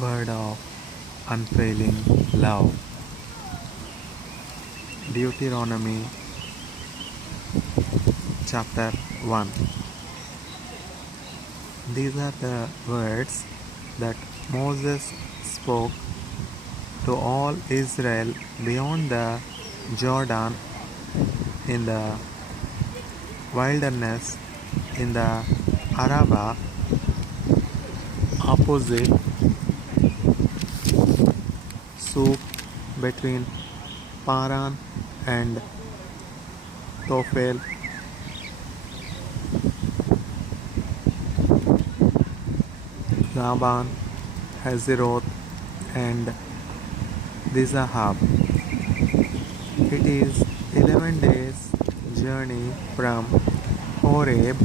Word of unfailing love. Deuteronomy chapter 1. These are the words that Moses spoke to all Israel beyond the Jordan in the wilderness in the Araba opposite Suk between Paran and Tophel, Laban, Hazeroth, and Dizahab. It is 11 days journey from Horeb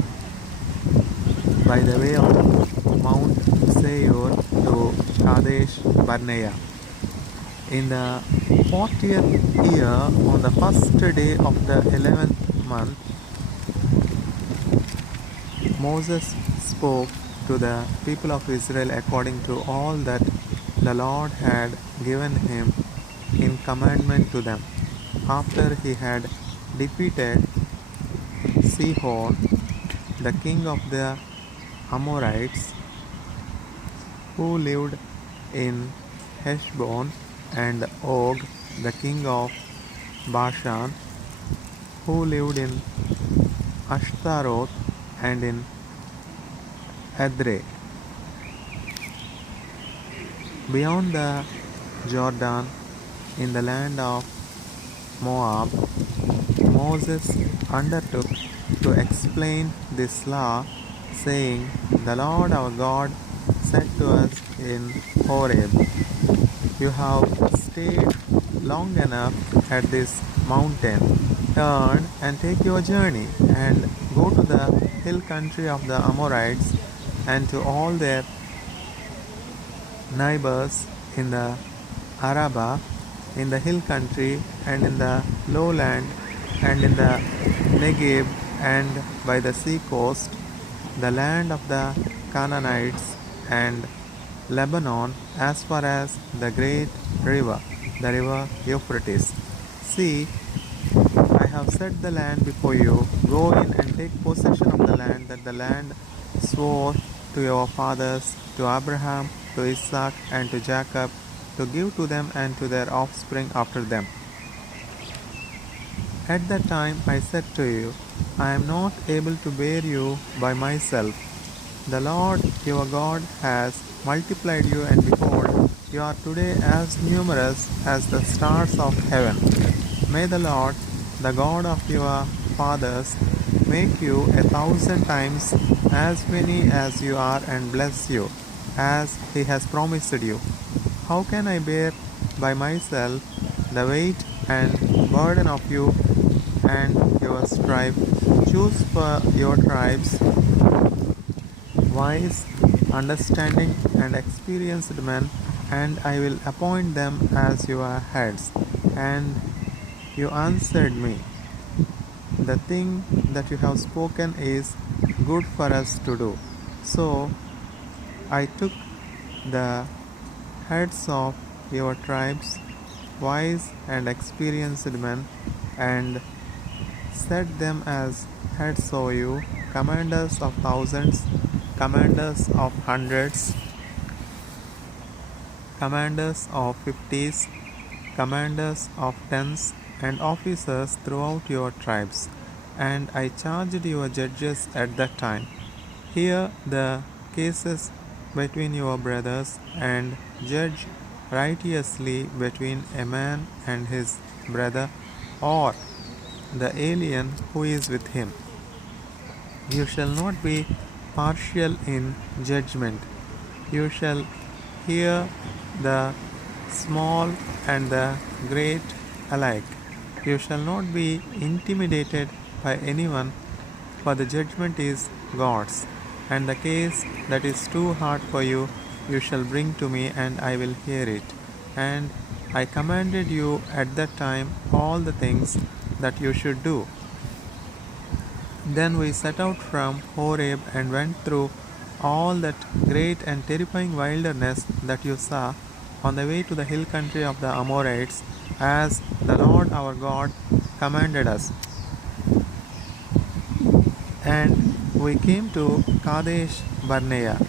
by the way of Mount Seir to Kadesh Barnea. In the 40th year, on the first day of the 11th month, Moses spoke to the people of Israel according to all that the Lord had given him in commandment to them. After he had defeated Sihon, the king of the Amorites, who lived in Heshbon, and Og, the king of Bashan, who lived in Ashtaroth and in Edrei. Beyond the Jordan, in the land of Moab, Moses undertook to explain this law, saying, "The Lord our God said to us in Horeb, you have stayed long enough at this mountain. Turn and take your journey, and go to the hill country of the Amorites, and to all their neighbors in the Araba, in the hill country, and in the lowland, and in the Negev, and by the sea coast, the land of the Canaanites, and Lebanon, as far as the great river, the river Euphrates. See, I have set the land before you. Go in and take possession of the land that the land swore to your fathers, to Abraham, to Isaac, and to Jacob, to give to them and to their offspring after them." At that time I said to you, "I am not able to bear you by myself. The Lord your God has multiplied you, and behold, you are today as numerous as the stars of heaven. May the Lord, the God of your fathers, make you 1,000 times as many as you are, and bless you, as he has promised you. How can I bear by myself the weight and burden of you and your tribe? Choose for your tribes wise, understanding, and experienced men, and I will appoint them as your heads." And you answered me, "The thing that you have spoken is good for us to do." So I took the heads of your tribes, wise and experienced men, and set them as heads over you, commanders of thousands, commanders of hundreds, commanders of fifties, commanders of tens, and officers throughout your tribes. And I charged your judges at that time, "Hear the cases between your brothers, and judge righteously between a man and his brother, or the alien who is with him. You shall not be partial in judgment. You shall hear the small and the great alike. You shall not be intimidated by anyone, for the judgment is God's. And the case that is too hard for you, you shall bring to me, and I will hear it. And I commanded you at that time all the things that you should do." Then we set out from Horeb and went through all that great and terrifying wilderness that you saw on the way to the hill country of the Amorites, as the Lord our God commanded us. And we came to Kadesh Barnea,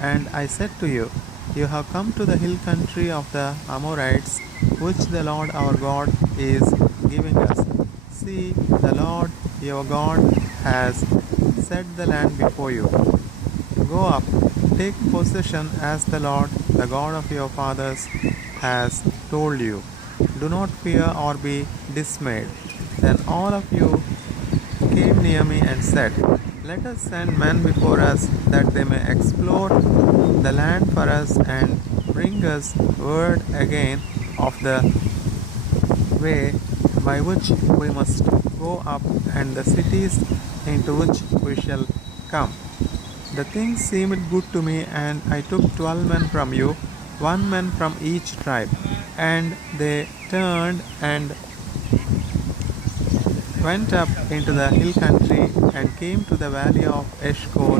and I said to you, you have come to the hill country of the Amorites, which the Lord our God is giving us. See, the Lord your God has set the land before you. Go up, take possession as the Lord, the God of your fathers, has told you. Do not fear or be dismayed. Then all of you came near me and said, let us send men before us, that they may explore the land for us and bring us word again of the way by which we must go up and the cities into which we shall come. The thing seemed good to me, and I took 12 men from you, 1 man from each tribe. And they turned and went up into the hill country and came to the valley of Eshcol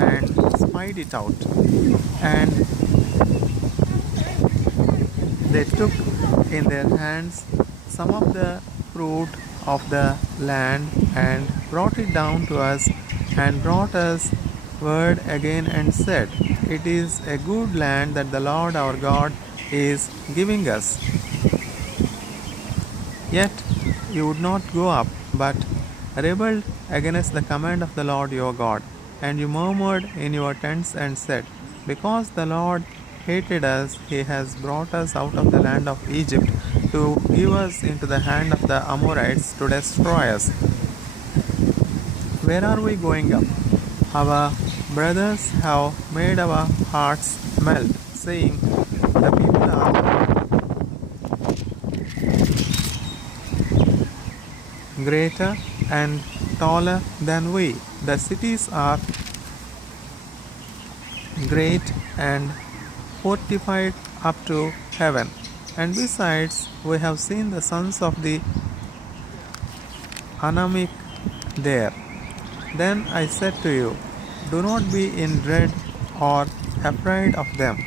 and spied it out. And they took in their hands some of the fruit of the land and brought it down to us and brought us word again and said, it is a good land that the Lord our God is giving us. Yet you would not go up, but rebelled against the command of the Lord your God. And you murmured in your tents and said, because the Lord hated us, he has brought us out of the land of Egypt to give us into the hand of the Amorites to destroy us. Where are we going up? Our brothers have made our hearts melt, saying, the people are greater and taller than we. The cities are great and fortified up to heaven. And besides, we have seen the sons of the Anamic there. Then I said to you, do not be in dread or afraid of them.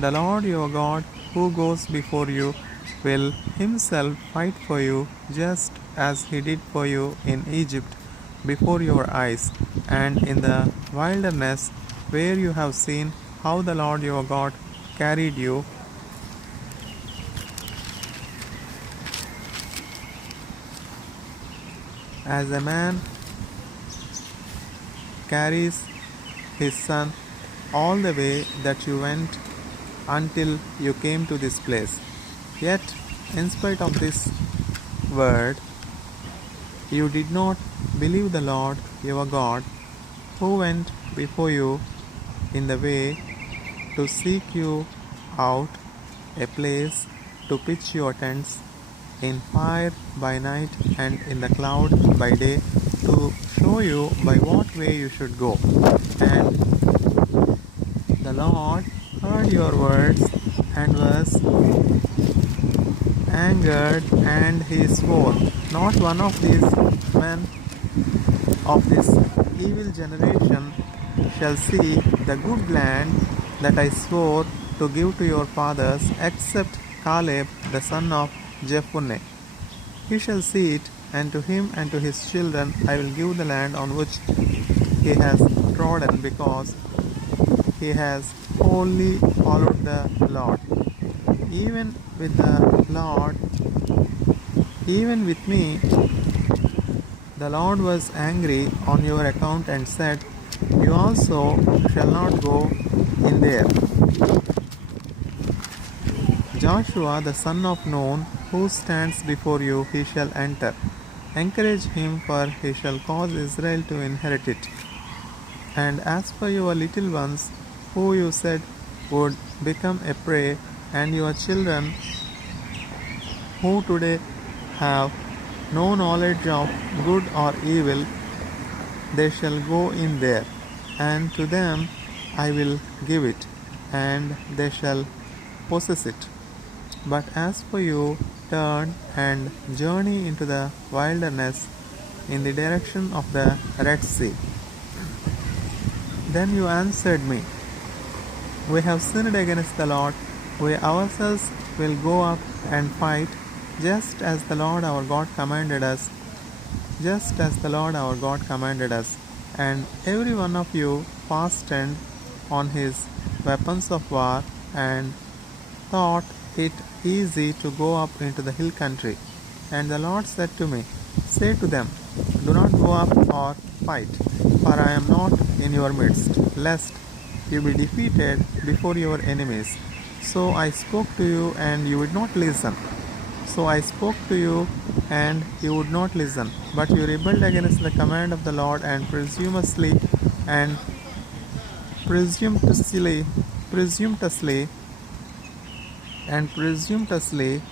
The Lord your God, who goes before you, will himself fight for you, just as he did for you in Egypt before your eyes, and in the wilderness, where you have seen how the Lord your God carried you as a man carries his son all the way that you went until you came to this place. Yet, in spite of this word, you did not believe the Lord your God, who went before you in the way to seek you out a place to pitch your tents, in fire by night and in the cloud by day, to show you by what way you should go. And the Lord heard your words and was angered, and he swore, not one of these men of this evil generation shall see the good land that I swore to give to your fathers, except Caleb the son of Jephunneh. He shall see it, and to him and to his children I will give the land on which he has trodden, because he has wholly followed the Lord. Even with the Lord, even with me, the Lord was angry on your account and said, you also shall not go in there. Joshua the son of Nun, who stands before you, he shall enter. Encourage him, for he shall cause Israel to inherit it. And as for your little ones, who you said would become a prey, and your children, who today have no knowledge of good or evil, they shall go in there, and to them I will give it, and they shall possess it. But as for you, turn and journey into the wilderness in the direction of the Red Sea. Then you answered me, we have sinned against the Lord. We ourselves will go up and fight, just as the Lord our God commanded us, just as the Lord our God commanded us. And every one of you fastened on his weapons of war and thought it easy to go up into the hill country. And the Lord said to me, say to them, do not go up or fight, for I am not in your midst, lest you be defeated before your enemies. So I spoke to you, and you would not listen. So I spoke to you, and you would not listen. But you rebelled against the command of the Lord, and and presumptuously, presumptuously, presumptuously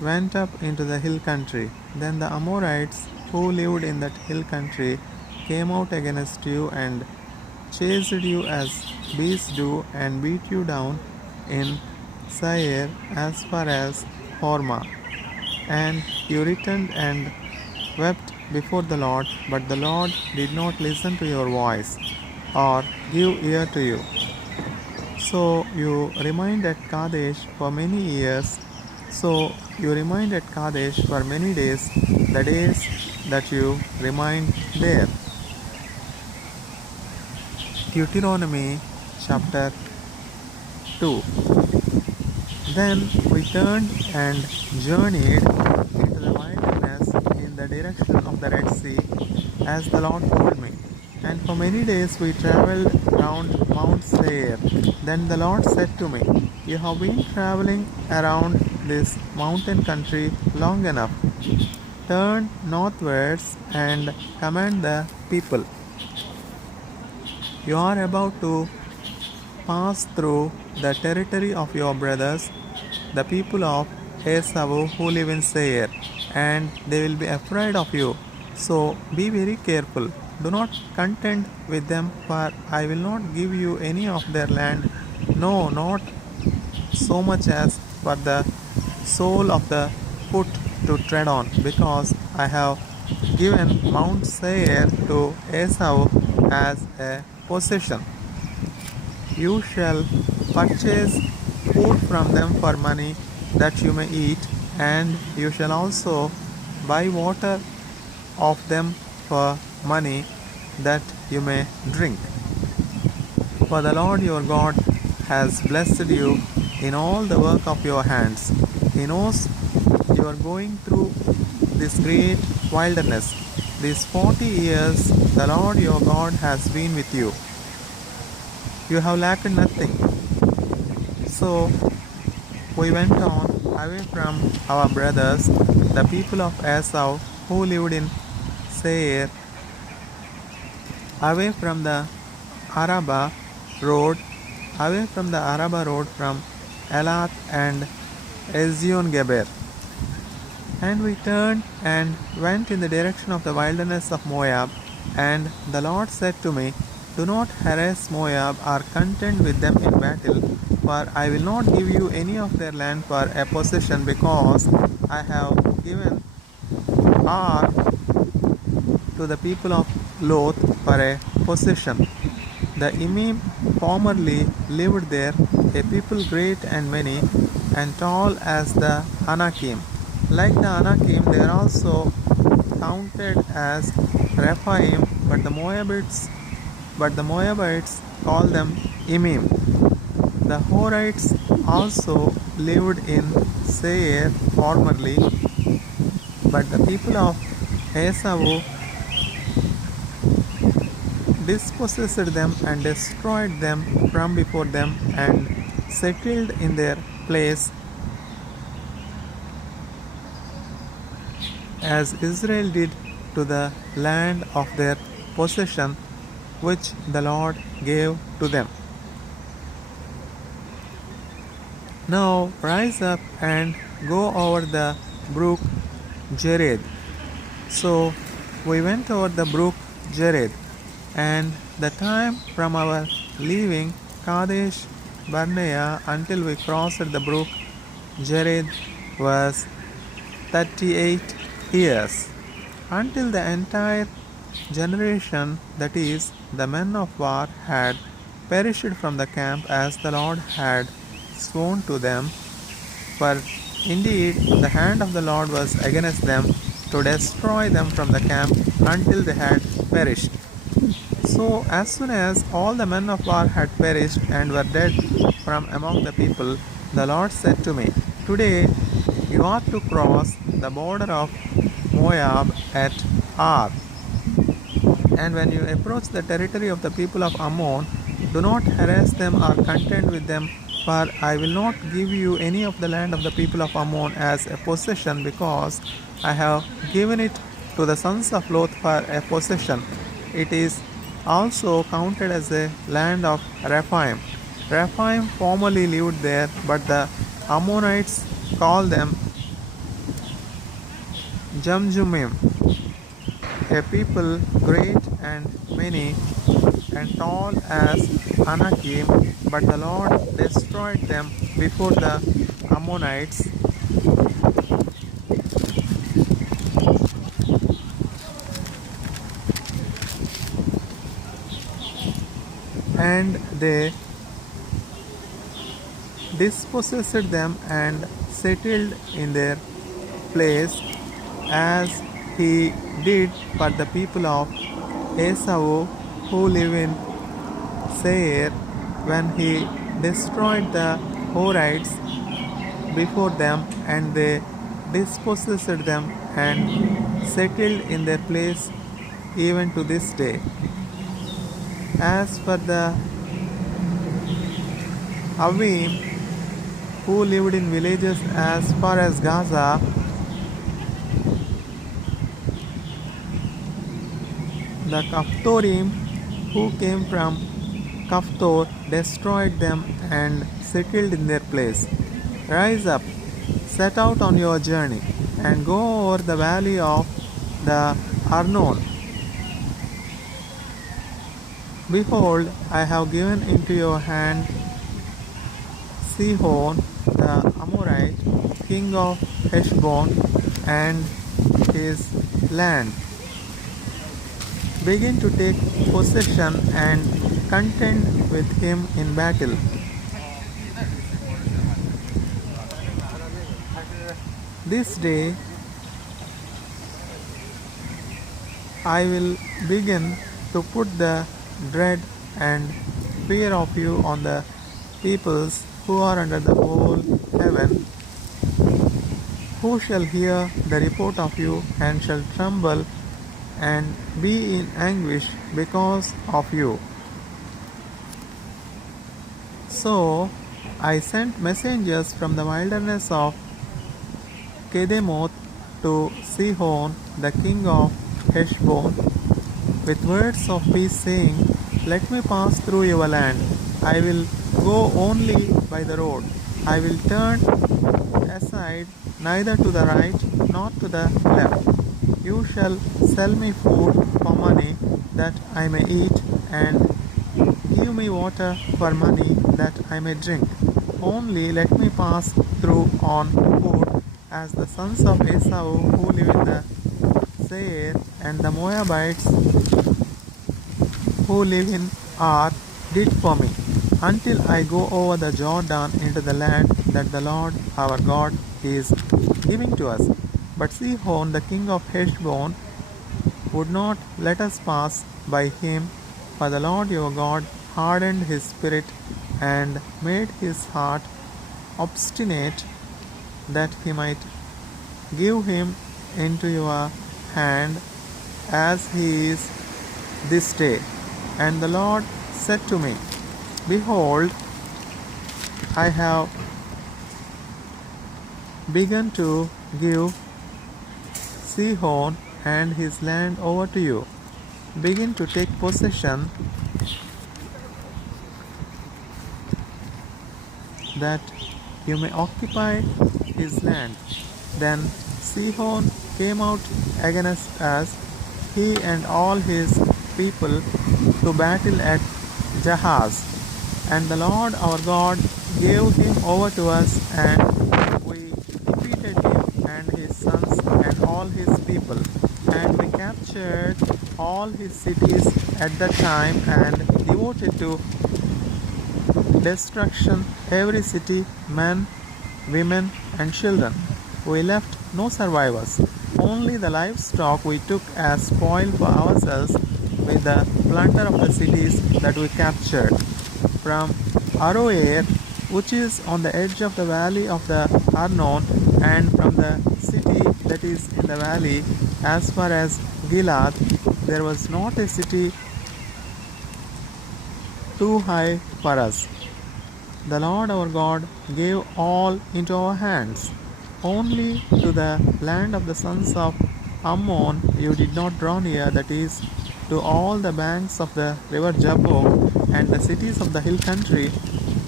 went up into the hill country. Then the Amorites who lived in that hill country came out against you and chased you as beasts do, and beat you down in Seir as far as Hormah. And you returned and wept before the Lord, but the Lord did not listen to your voice or give ear to you. So you remained at Kadesh for many years. So you remained at Kadesh for many days, the days that you remained there. Deuteronomy chapter 2. Then we turned and journeyed into the wilderness in the direction of the Red Sea, as the Lord told me. And for many days we traveled round Mount Seir. Then the Lord said to me, you have been traveling around this mountain country long enough. Turn northwards and command the people. You are about to pass through the territory of your brothers, the people of Esau who live in Seir, and they will be afraid of you. So be very careful. Do not contend with them, for I will not give you any of their land, no, not so much as for the sole of the foot to tread on, because I have given Mount Seir to Esau as a possession. You shall purchase food from them for money that you may eat, and you shall also buy water of them for money that you may drink. For the Lord your God has blessed you in all the work of your hands. He knows you are going through this great wilderness. These 40 years the Lord your God has been with you. You have lacked nothing. So we went on away from our brothers, the people of Esau who lived in Seir, away from the Arabah road, from Elath and Ezion-Geber. And we turned and went in the direction of the wilderness of Moab. And the Lord said to me, do not harass Moab or contend with them in battle, for I will not give you any of their land for a possession, because I have given Ar to the people of Loth for a possession. The Emim formerly lived there, a people great and many, and tall as the Anakim. Like the Anakim, they are also counted as Rephaim, but the Moabites call them Emim. The Horites also lived in Seir formerly, but the people of Esau dispossessed them and destroyed them from before them, and settled in their place, as Israel did to the land of their possession, which the Lord gave to them. Now rise up and go over the brook Jered. So we went over the brook Jered, and the time from our leaving Kadesh Barnea until we crossed the brook Jered was 38 years. Until the entire generation, that is, the men of war, had perished from the camp as the Lord had sworn to them. For indeed the hand of the Lord was against them to destroy them from the camp until they had perished. So as soon as all the men of war had perished and were dead from among the people, the Lord said to me, Today you are to cross the border of Moab at Ar. And when you approach the territory of the people of Ammon, do not harass them or contend with them, for I will not give you any of the land of the people of Ammon as a possession, because I have given it to the sons of Lot for a possession. It is also counted as a land of Rephaim. Rephaim formerly lived there, but the Ammonites call them Jamjumim, a people great and many and tall as Anakim, but the Lord destroyed them before the Ammonites. And they dispossessed them and settled in their place, as he did for the people of Esau who live in Seir, when he destroyed the Horites before them, and they dispossessed them and settled in their place even to this day. As for the Avim who lived in villages as far as Gaza, the Kaphtorim who came from Kaphtor destroyed them and settled in their place. Rise up, set out on your journey, and go over the valley of the Arnon. Behold, I have given into your hand Sihon the Amorite, king of Heshbon, and his land. Begin to take possession and contend with him in battle. This day I will begin to put the dread and fear of you on the peoples who are under the whole heaven, who shall hear the report of you and shall tremble and be in anguish because of you. So I sent messengers from the wilderness of Kedemoth to Sihon the king of Heshbon with words of peace, saying, Let me pass through your land. I will go only by the road. I will turn aside neither to the right nor to the left. You shall sell me food for money that I may eat, and give me water for money that I may drink. Only let me pass through on foot, as the sons of Esau who live in the Seir and the Moabites who live in Ar did for me, until I go over the Jordan into the land that the Lord our God is giving to us. But Sihon the king of Heshbon would not let us pass by him, for the Lord your God hardened his spirit and made his heart obstinate, that he might give him into your hand as he is this day. And the Lord said to me, Behold, I have begun to give Sihon and his land over to you. Begin to take possession, that you may occupy his land. Then Sihon came out against us, he and all his people, to battle at Jahaz. And the Lord our God gave him over to us, and we defeated him and his sons and all his people. And we captured all his cities at that time and devoted to destruction every city, men, women, and children. We left no survivors, only the livestock we took as spoil for ourselves with the plunder of the cities that we captured. From Aroer, which is on the edge of the valley of the Arnon, and from the city that is in the valley as far as Gilad, there was not a city too high for us. The Lord our God gave all into our hands. Only to the land of the sons of Ammon you did not draw near, that is, to all the banks of the river Jabbok and the cities of the hill country,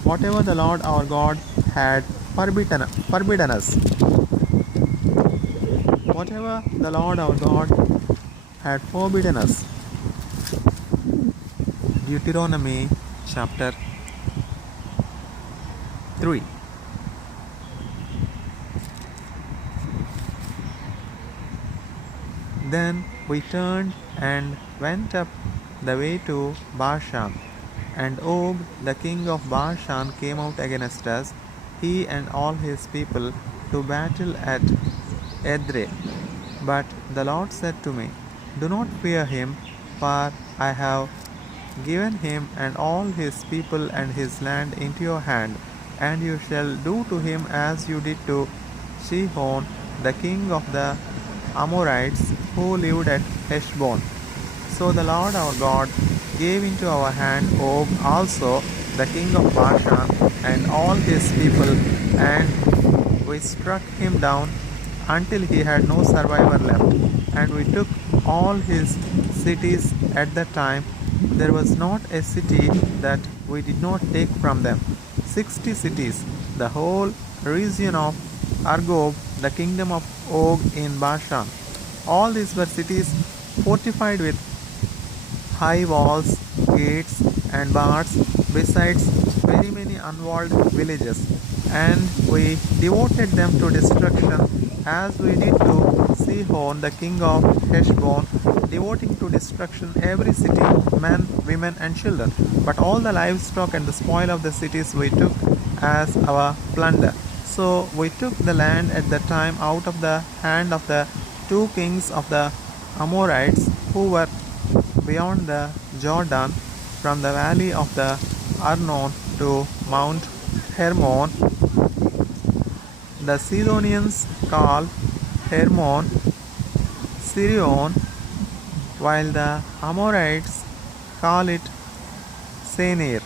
whatever the Lord our God had forbidden us. Whatever the Lord our God had forbidden us. Deuteronomy chapter 3. Then we turned and went up the way to Bashan, and Og, the king of Bashan, came out against us, he and all his people, to battle at Edrei. But the Lord said to me, do not fear him, for I have given him and all his people and his land into your hand, and you shall do to him as you did to Sihon, the king of the Amorites, who lived at Heshbon. So the Lord our God gave into our hand Og also, the king of Bashan, and all his people, and we struck him down until he had no survivor left. And we took all his cities at that time. There was not a city that we did not take from them. 60 cities, the whole region of Argob, the kingdom of Og in Bashan. All these were cities fortified with high walls, gates, and bars, besides very many unwalled villages. And we devoted them to destruction, as we did to Sihon, the king of Heshbon, devoting to destruction every city, men, women, and children. But all the livestock and the spoil of the cities we took as our plunder. So we took the land at that time out of the hand of the two kings of the Amorites, who were beyond the Jordan, from the valley of the Arnon to Mount Hermon. The Sidonians call Hermon Sirion, while the Amorites call it Senir.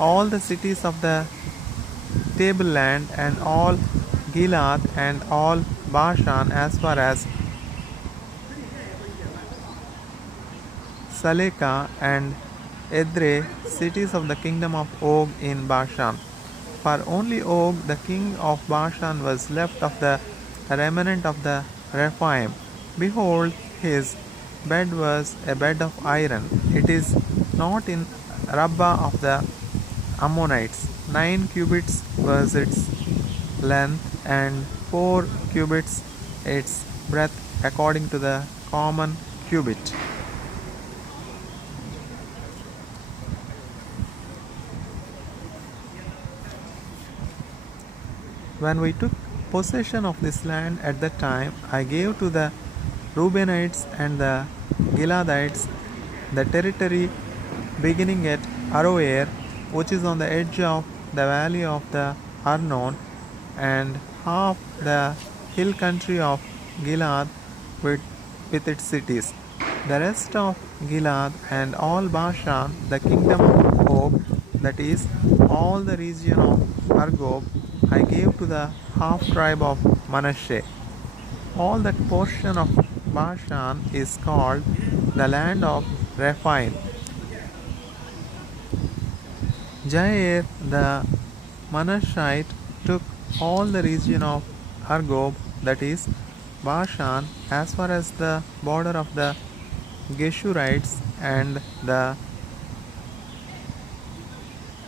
All the cities of the tableland and all Gilad and all Bashan as far as Saleka and Edrei, cities of the kingdom of Og in Bashan. For only Og, the king of Bashan, was left of the remnant of the Rephaim. Behold, his bed was a bed of iron. It is not in Rabbah of the Ammonites. 9 cubits was its length, and 4 cubits its breadth, according to the common cubit. When we took possession of this land at that time, I gave to the Reubenites and the Giladites the territory beginning at Aroer, which is on the edge of the valley of the Arnon, and half the hill country of Gilad with its cities. The rest of Gilad and all Bashan, the kingdom of Og, that is, all the region of Argob, I gave to the half tribe of Manasseh. All that portion of Bashan is called the land of Rephaim. Jair the Manassite took all the region of Argob, that is, Bashan, as far as the border of the Geshurites and the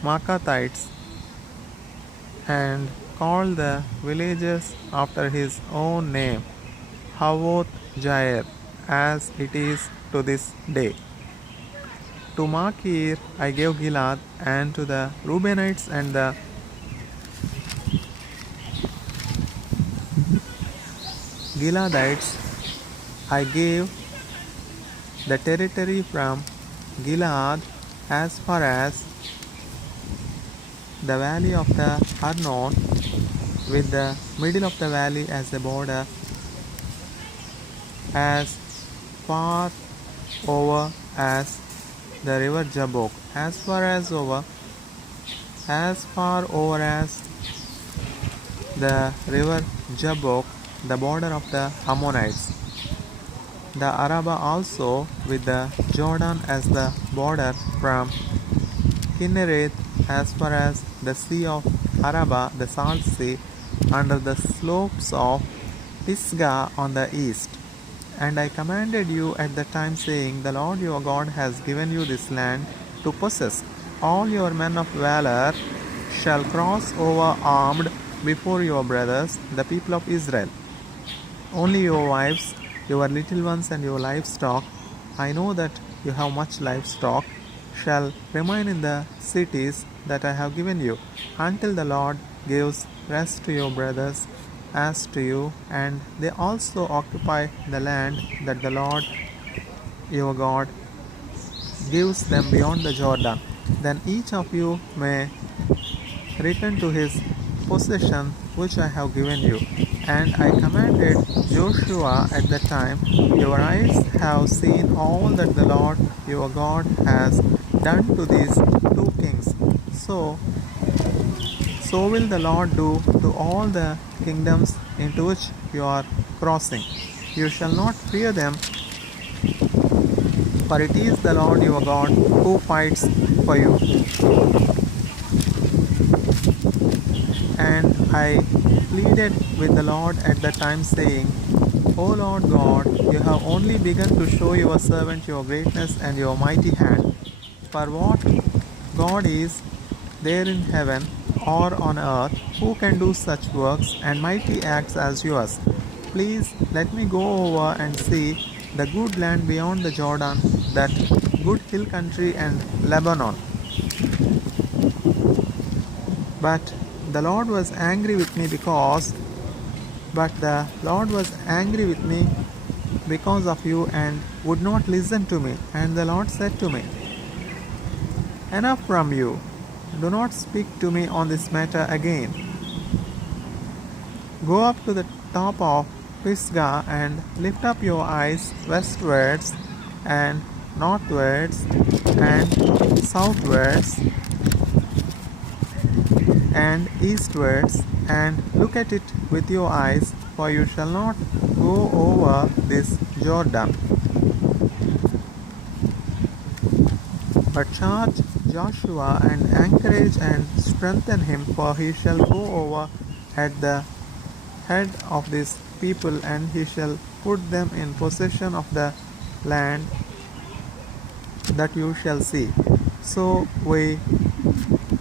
Maacathites, and called the villages after his own name, Havoth Jair, as it is to this day. To Machir I gave Gilad, and to the Reubenites and the Giladites I gave the territory from Gilad as far as the valley of the Arnon, with the middle of the valley as a border, as far over as the river Jabbok, as far over as the river Jabbok, the border of the Ammonites. The Arabah also, with the Jordan as the border from Kinnereth as far as the sea of Arabah, the salt sea, under the slopes of Pisgah on the east. And I commanded you at the time, saying, The Lord your God has given you this land to possess. All your men of valor shall cross over armed before your brothers, the people of Israel. Only your wives, your little ones, and your livestock, I know that you have much livestock, shall remain in the cities that I have given you, until the Lord gives rest to your brothers as to you, and they also occupy the land that the Lord your God gives them beyond the Jordan. Then each of you may return to his possession which I have given you. And I commanded Joshua at the time, Your eyes have seen all that the Lord your God has done to these two kings. So will the Lord do to all the kingdoms into which you are crossing. You shall not fear them, for it is the Lord your God who fights for you. And I pleaded with the Lord at the time, saying, O Lord God, you have only begun to show your servant your greatness and your mighty hand. For what God is there in heaven or on earth who can do such works and mighty acts as yours? Please let me go over and see the good land beyond the Jordan, that good hill country and Lebanon. But the Lord was angry with me because of you, and would not listen to me. And the Lord said to me, Enough from you. Do not speak to me on this matter again. Go up to the top of Pisgah and lift up your eyes westwards and northwards and southwards and eastwards, and look at it with your eyes, for you shall not go over this Jordan. But charge Joshua and encourage and strengthen him, for he shall go over at the head of this people, and he shall put them in possession of the land that you shall see. So we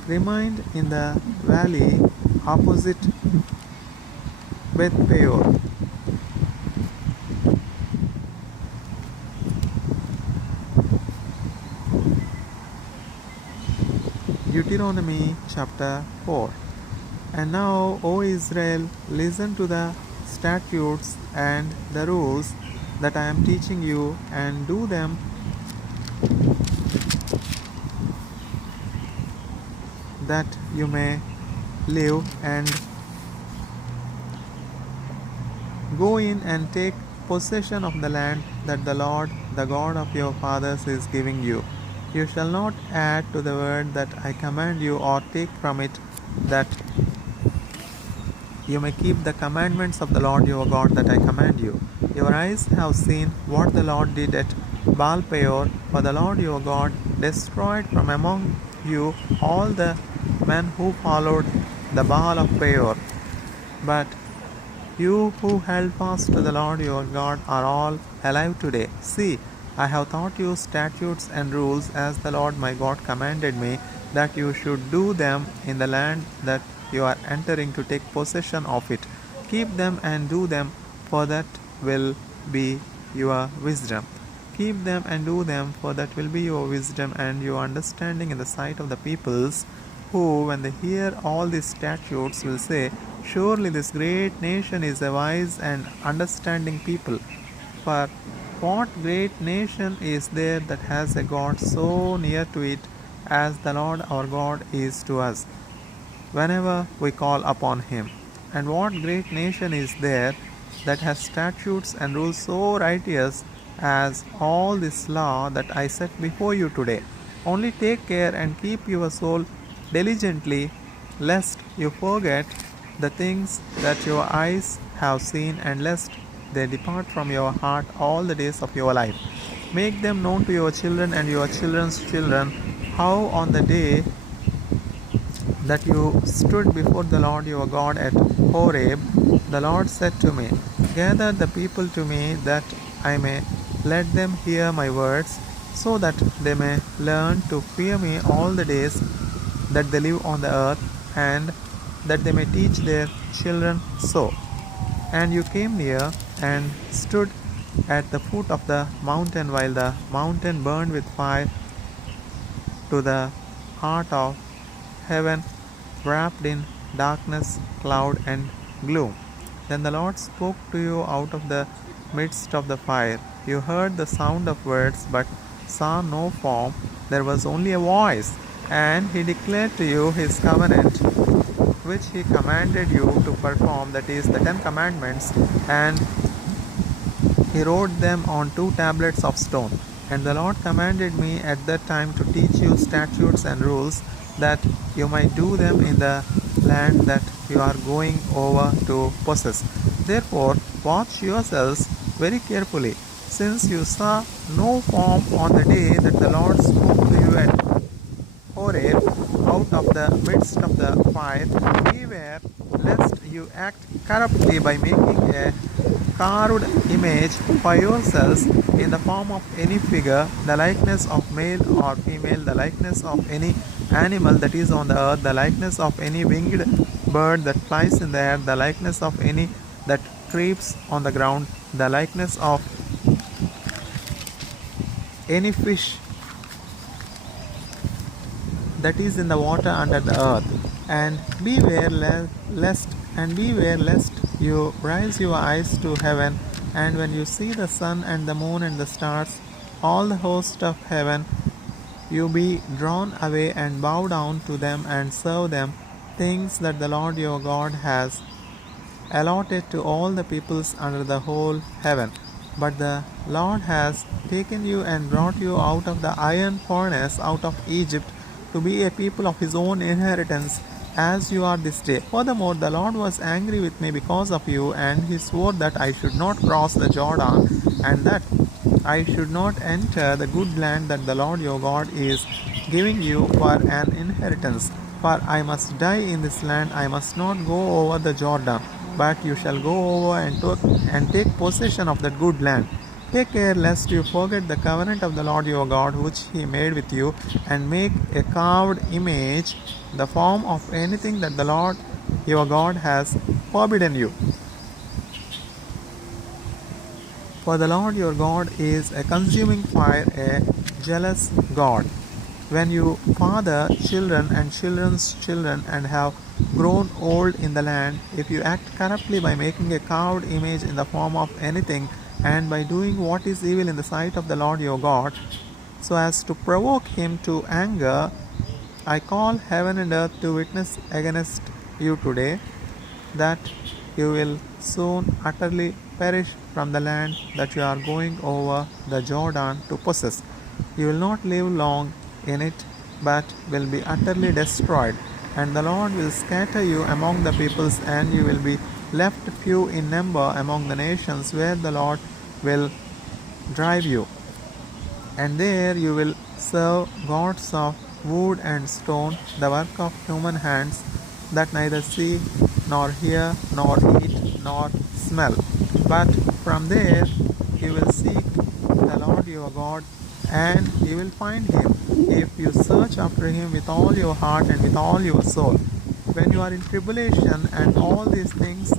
remained in the valley opposite Beth Peor. Deuteronomy chapter 4. And now, O Israel, listen to the statutes and the rules that I am teaching you, and do them, that you may live and go in and take possession of the land that the Lord, the God of your fathers, is giving you. You shall not add to the word that I command you, or take from it, that you may keep the commandments of the Lord your God that I command you. Your eyes have seen what the Lord did at Baal Peor, for the Lord your God destroyed from among you all the men who followed the Baal of Peor. But you who held fast to the Lord your God are all alive today. See, I have taught you statutes and rules as the Lord my God commanded me, that you should do them in the land that you are entering to take possession of it. Keep them and do them, for that will be your wisdom. Keep them and do them, for that will be your wisdom and your understanding in the sight of the peoples, who, when they hear all these statutes, will say, surely this great nation is a wise and understanding people. For what great nation is there that has a God so near to it as the Lord our God is to us, whenever we call upon him? And what great nation is there that has statutes and rules so righteous as all this law that I set before you today? Only take care and keep your soul diligently, lest you forget the things that your eyes have seen, and lest they depart from your heart all the days of your life. Make them known to your children and your children's children, how on the day that you stood before the Lord your God at Horeb, the Lord said to me, gather the people to me, that I may let them hear my words, so that they may learn to fear me all the days that they live on the earth, and that they may teach their children so. And you came near and stood at the foot of the mountain, while the mountain burned with fire to the heart of heaven, wrapped in darkness, cloud, and gloom. Then the Lord spoke to you out of the midst of the fire. You heard the sound of words, but saw no form. There was only a voice. And he declared to you his covenant, which he commanded you to perform, that is, the 10 commandments, and he wrote them on 2 tablets of stone. And the Lord commanded me at that time to teach you statutes and rules, that you might do them in the land that you are going over to possess. Therefore, watch yourselves very carefully, since you saw no form on the day that the Lord spoke to you at Horeb out of the midst of the fire. Beware lest you act corruptly by making a carved image for yourselves in the form of any figure, the likeness of male or female, the likeness of any animal that is on the earth, the likeness of any winged bird that flies in the air, the likeness of any that creeps on the ground, the likeness of any fish that is in the water under the earth. And beware lest you raise your eyes to heaven, and when you see the sun and the moon and the stars, all the host of heaven, you be drawn away and bow down to them and serve them, things that the Lord your God has allotted to all the peoples under the whole heaven. But the Lord has taken you and brought you out of the iron furnace, out of Egypt, to be a people of his own inheritance, as you are this day. Furthermore, the Lord was angry with me because of you, and he swore that I should not cross the Jordan, and that I should not enter the good land that the Lord your God is giving you for an inheritance. For I must die in this land, I must not go over the Jordan, but you shall go over and take possession of that good land. Take care lest you forget the covenant of the Lord your God, which he made with you, and make a carved image, the form of anything that the Lord your God has forbidden you. For the Lord your God is a consuming fire, a jealous God. When you father children and children's children and have grown old in the land, if you act corruptly by making a carved image in the form of anything, and by doing what is evil in the sight of the Lord your God, so as to provoke him to anger, I call heaven and earth to witness against you today, that you will soon utterly perish from the land that you are going over the Jordan to possess. You will not live long in it, but will be utterly destroyed. And the Lord will scatter you among the peoples, and you will be left few in number among the nations where the Lord will drive you. And there you will serve gods of wood and stone, the work of human hands, that neither see, nor hear, nor eat, nor smell. But from there you will seek the Lord your God, and you will find him, if you search after him with all your heart and with all your soul. When you are in tribulation and all these things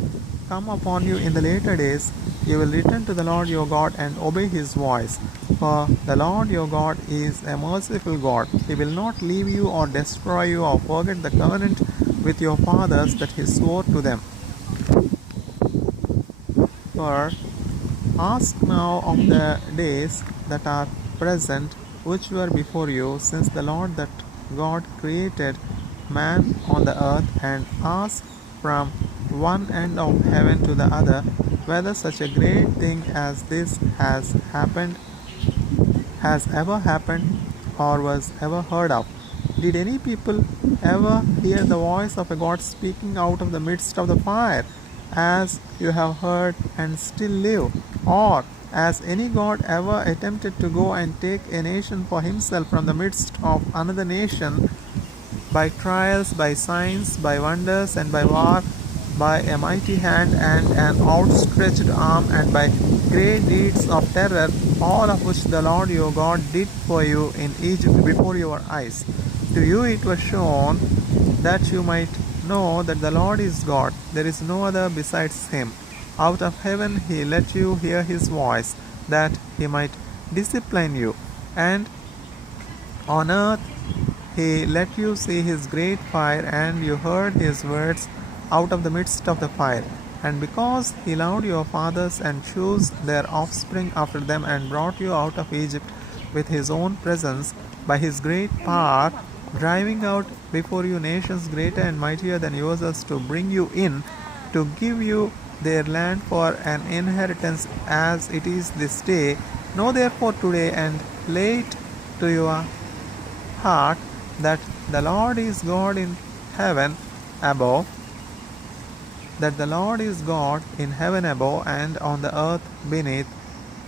come upon you in the later days, you will return to the Lord your God and obey his voice. For the Lord your God is a merciful God. He will not leave you or destroy you or forget the covenant with your fathers that he swore to them. For ask now of the days that are present, which were before you, since the Lord that God created man on the earth, and ask from one end of heaven to the other, whether such a great thing as this has ever happened or was ever heard of. Did any people ever hear the voice of a God speaking out of the midst of the fire, as you have heard and still live? Or has any God ever attempted to go and take a nation for himself from the midst of another nation, by trials, by signs, by wonders, and by war, by a mighty hand and an outstretched arm, and by great deeds of terror, all of which the Lord your God did for you in Egypt before your eyes? To you it was shown, that you might know that the Lord is God, there is no other besides him. Out of heaven he let you hear his voice, that he might discipline you, and on earth he let you see his great fire, and you heard his words out of the midst of the fire. And because he loved your fathers and chose their offspring after them, and brought you out of Egypt with his own presence by his great power, driving out before you nations greater and mightier than yourselves, to bring you in, to give you their land for an inheritance, as it is this day, know therefore today, and lay it to your heart, that the Lord is God in heaven above, that the Lord is God in heaven above, and on the earth beneath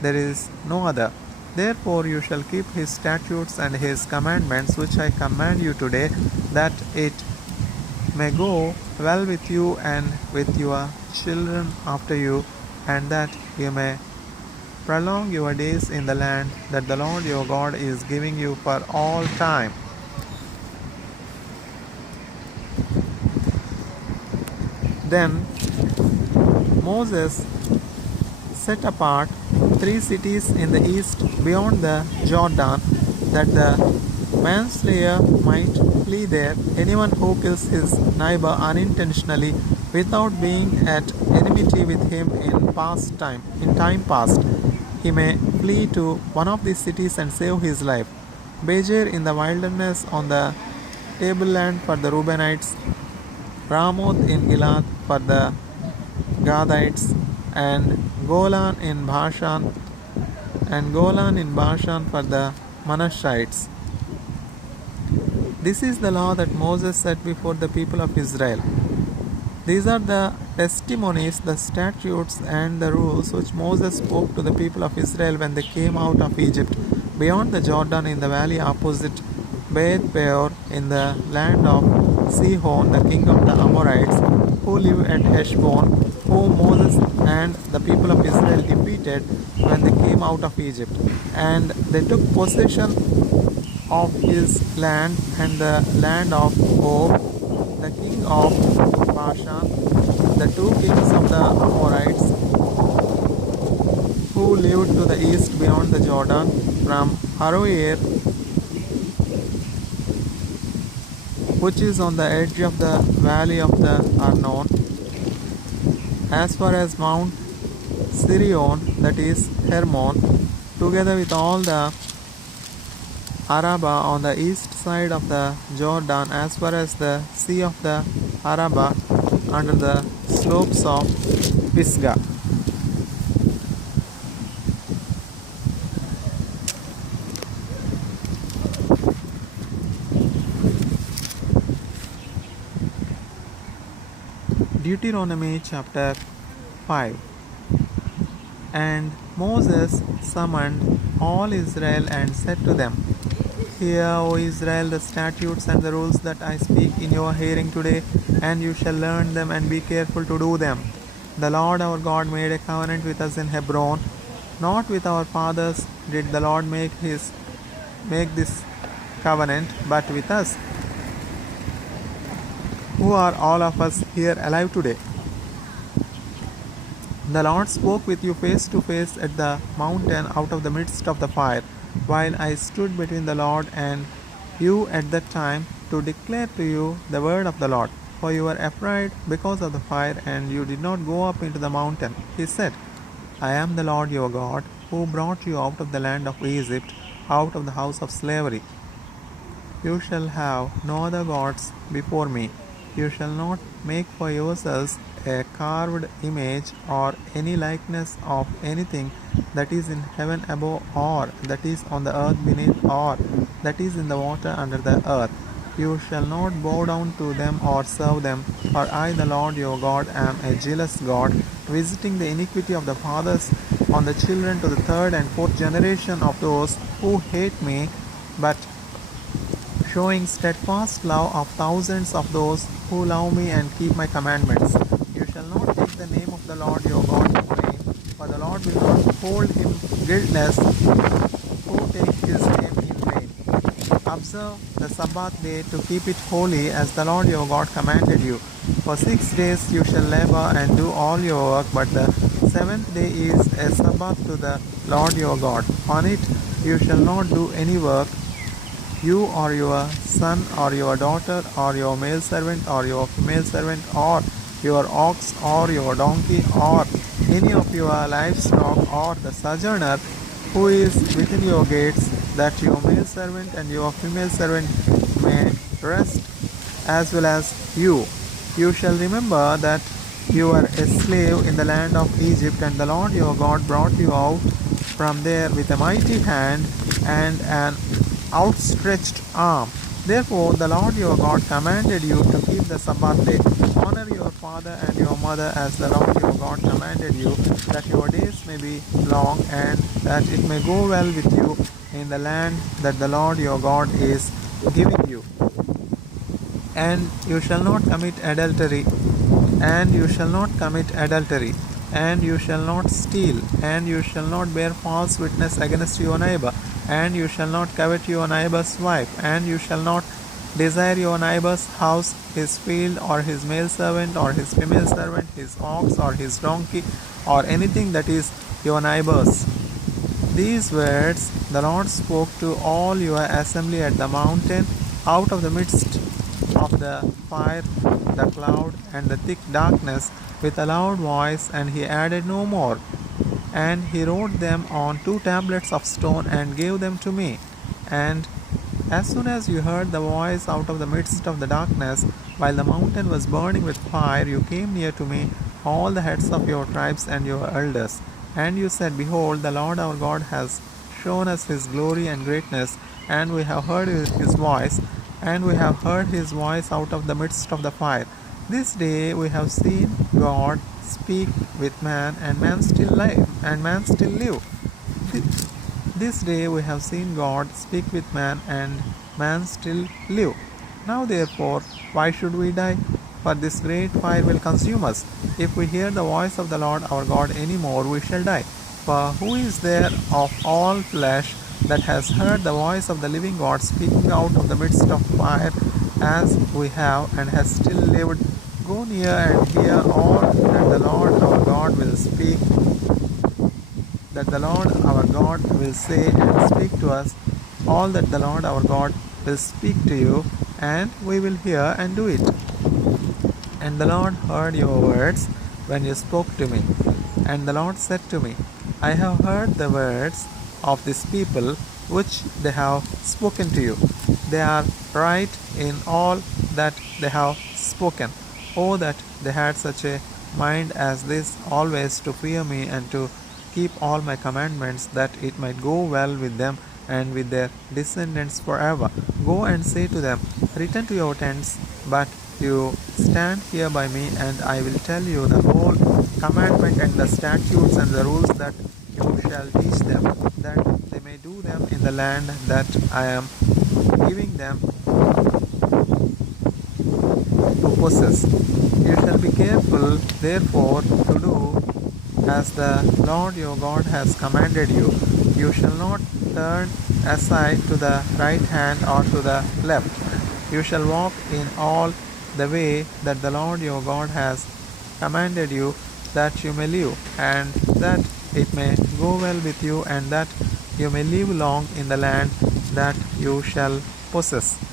there is no other. Therefore you shall keep his statutes and his commandments, which I command you today, that it may go well with you and with your children after you, and that you may prolong your days in the land that the Lord your God is giving you for all time. Then Moses set apart 3 cities in the east beyond the Jordan, that the manslayer might flee there. Anyone who kills his neighbor unintentionally, without being at enmity with him in time past, he may flee to one of these cities and save his life. Bejer in the wilderness on the tableland for the Reubenites, Ramoth in Gilead for the Gadites, and Golan in Bashan for the Manassites. This is the law that Moses set before the people of Israel. These are the testimonies, the statutes, and the rules which Moses spoke to the people of Israel when they came out of Egypt, beyond the Jordan in the valley opposite Beth Peor, in the land of Sihon, the king of the Amorites, who lived at Heshbon, whom Moses and the people of Israel defeated when they came out of Egypt. And they took possession of his land and the land of Og, the king of Bashan, the 2 kings of the Amorites, who lived to the east beyond the Jordan, from Aroer, which is on the edge of the valley of the Arnon, as far as Mount Sirion, that is Hermon, together with all the Arabah on the east side of the Jordan, as far as the sea of the Arabah, under the slopes of Pisgah. Deuteronomy chapter 5. And Moses summoned all Israel and said to them, Hear, O Israel, the statutes and the rules that I speak in your hearing today, and you shall learn them and be careful to do them. The Lord our God made a covenant with us in Hebron. Not with our fathers did the Lord make this covenant, but with us, who are all of us here alive today. The Lord spoke with you face to face at the mountain out of the midst of the fire, while I stood between the Lord and you at that time to declare to you the word of the Lord. For you were afraid because of the fire, and you did not go up into the mountain. He said, I am the Lord your God, who brought you out of the land of Egypt, out of the house of slavery. You shall have no other gods before me. You shall not make for yourselves a carved image or any likeness of anything that is in heaven above, or that is on the earth beneath, or that is in the water under the earth. You shall not bow down to them or serve them, for I, the Lord your God, am a jealous God, visiting the iniquity of the fathers on the children to the third and fourth generation of those who hate me, but showing steadfast love of thousands of those who love me and keep my commandments. You shall not take the name of the Lord your God in vain, for the Lord will not hold him guiltless who take his name in vain. Observe the Sabbath day to keep it holy as the Lord your God commanded you. For 6 days you shall labor and do all your work, but the seventh day is a Sabbath to the Lord your God. On it you shall not do any work, you or your son or your daughter or your male servant or your female servant or your ox or your donkey or any of your livestock or the sojourner who is within your gates, that your male servant and your female servant may rest as well as you. You shall remember that you were a slave in the land of Egypt, and the Lord your God brought you out from there with a mighty hand and an outstretched arm. Therefore, the Lord your God commanded you to keep the Sabbath day. Honor your father and your mother as the Lord your God commanded you, that your days may be long and that it may go well with you in the land that the Lord your God is giving you. And you shall not commit adultery, and you shall not commit adultery, and you shall not steal, and you shall not bear false witness against your neighbor, and you shall not covet your neighbor's wife, and you shall not desire your neighbor's house, his field, or his male servant, or his female servant, his ox, or his donkey, or anything that is your neighbor's. These words the Lord spoke to all your assembly at the mountain out of the midst of the fire, the cloud, and the thick darkness with a loud voice, and he added no more. And he wrote them on 2 tablets of stone and gave them to me. And as soon as you heard the voice out of the midst of the darkness, while the mountain was burning with fire, you came near to me, all the heads of your tribes and your elders. And you said, Behold, the Lord our God has shown us his glory and greatness, and we have heard his voice, and we have heard his voice out of the midst of the fire. This day we have seen God speak with man, and man still live. This day we have seen God speak with man, and man still live. Now therefore, why should we die? For this great fire will consume us. If we hear the voice of the Lord our God any more, we shall die. For who is there of all flesh that has heard the voice of the living God speaking out of the midst of fire, as we have, and has still lived? Go near and hear all that the Lord our God will speak, that the Lord our God will say and speak to us, all that the Lord our God will speak to you, and we will hear and do it. And the Lord heard your words when you spoke to me. And the Lord said to me, I have heard the words of this people which they have spoken to you. They are right in all that they have spoken. Oh, that they had such a mind as this, always to fear me and to keep all my commandments, that it might go well with them and with their descendants forever. Go and say to them, Return to your tents, but you stand here by me, and I will tell you the whole commandment and the statutes and the rules that you shall teach them, that they may do them in the land that I am giving them to possess. You shall be careful, therefore, to do as the Lord your God has commanded you. You shall not turn aside to the right hand or to the left. You shall walk in all the way that the Lord your God has commanded you, that you may live, and that it may go well with you, and that you may live long in the land that you shall possess.